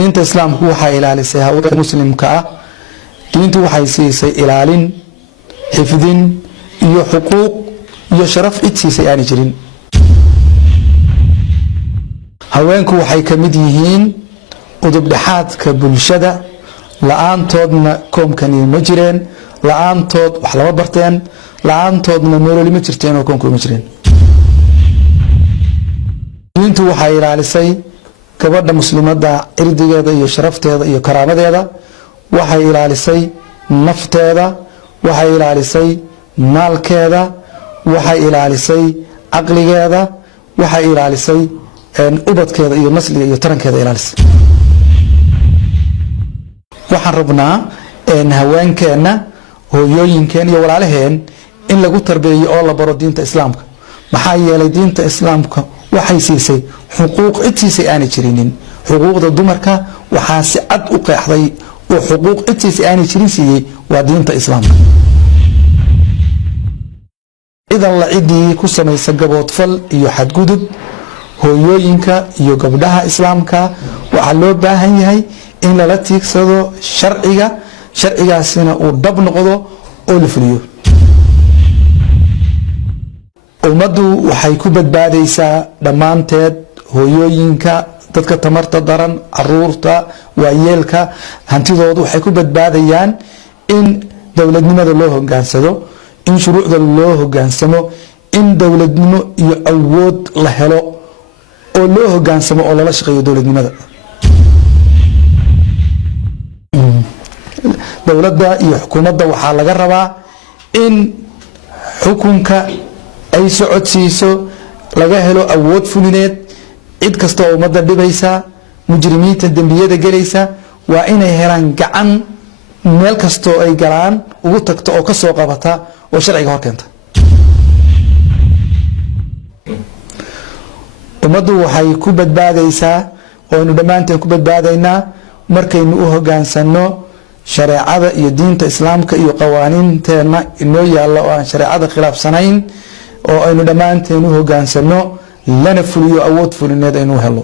diinta islaamku waxay ilaalisay haweenka muslimka ah diintu waxay siisay ilaalin xifdin iyo xuquuq iyo sharaf idsiisay aan jirin haweenku waxay kamid yihiin udub dhaxaadka bulshada la'aantoodna koomkani ma jireen la'aantood wax laba barteen la'aantoodna nolol ma jirteen oo koomku ma jireen diintu waxay ilaalisay gabadha muslimada irdigeeda iyo sharafteeda iyo karaamadeeda waxay ilaalisay nafteeda waxay ilaalisay maalkeeda waxay ilaalisay aqligeeda waxay ilaalisay ubadkeeda iyo nasliga iyo tarankeeda ilaalisay waxaan rabnaa haweenkeena hooyooyinkeen iyo walaalaheen in lagu tarbiyeeyo oo la baro diinta islaamka maxaa yeelay diinta islaamka waxay siisay xuquuq idsiisay aan jirinin xuquuqda dumarka waxaa si cad u qeexday oo xuquuq idsiisay aan jirin siiyay waa diinta islaamka idan la cidii ku samaysa gaboodfal iyo xadgudub hooyooyinka iyo gabdhaha islaamka waxa loo baahan yahay in la tiigsado sharcigaasina uu dhab noqdo oo la fuliyo ummadu waxay ku badbaadaysaa dhammaanteed hooyooyinka dadka tamarta daran caruurta waayeelka hantidoodu waxay ku badbaadayaan in dowladnimada loo hogaansado in shuruucda loo hogaansamo in dowladnimo iyo awood la helo oo loo hogaansamo oo lala shaqeeyo dowladnimada dowladda iyo xukuumadda waxaa laga rabaa in xukunka ay socodsiiso laga helo awood fulineed cid kasta oo ummadda dhibaysa mujrimiinta dembiyada gelaysa waa inay helaan gacan meel kastoo ay galaan ugu tagto oo kasoo qabata oo sharciga hor keenta ummaddu waxay ku badbaadaysaa oo aynu dhammaanteen ku badbaadaynaa markaynu u hogaansano shareecada iyo diinta islaamka iyo qawaaniinteena inoo yaalla oo aan shareecada khilaafsanayn oo aynu dhammaanteen u hogaansano lana fuliyo awood fulineed aynu helo